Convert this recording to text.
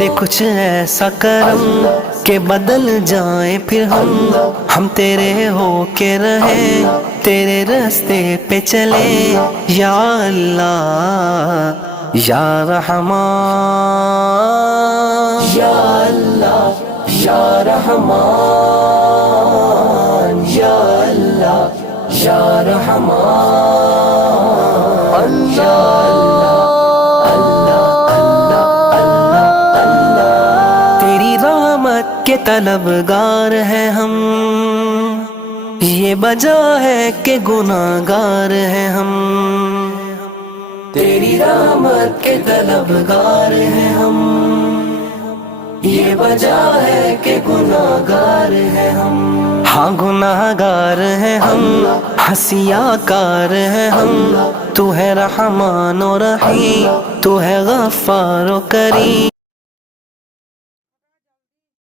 دے کچھ ایسا کرم کہ بدل جائیں پھر ہم تیرے ہو کے رہیں، تیرے راستے پہ چلیں یا اللہ یا رحمان، یا اللہ یا رحمان، یا اللہ یا رحمان، یا تیری رحمت کے طلبگار ہیں ہم، یہ وجہ ہے کہ گناہگار ہیں ہم، تیری رحمت کے طلبگار ہیں ہم، یہ وجہ ہے کہ گناہگار ہیں ہم، ہاں گناہگار ہیں ہم، حسیاء کار ہیں ہم، تو ہے رحمان و رحیم، تو ہے غفار و کریم۔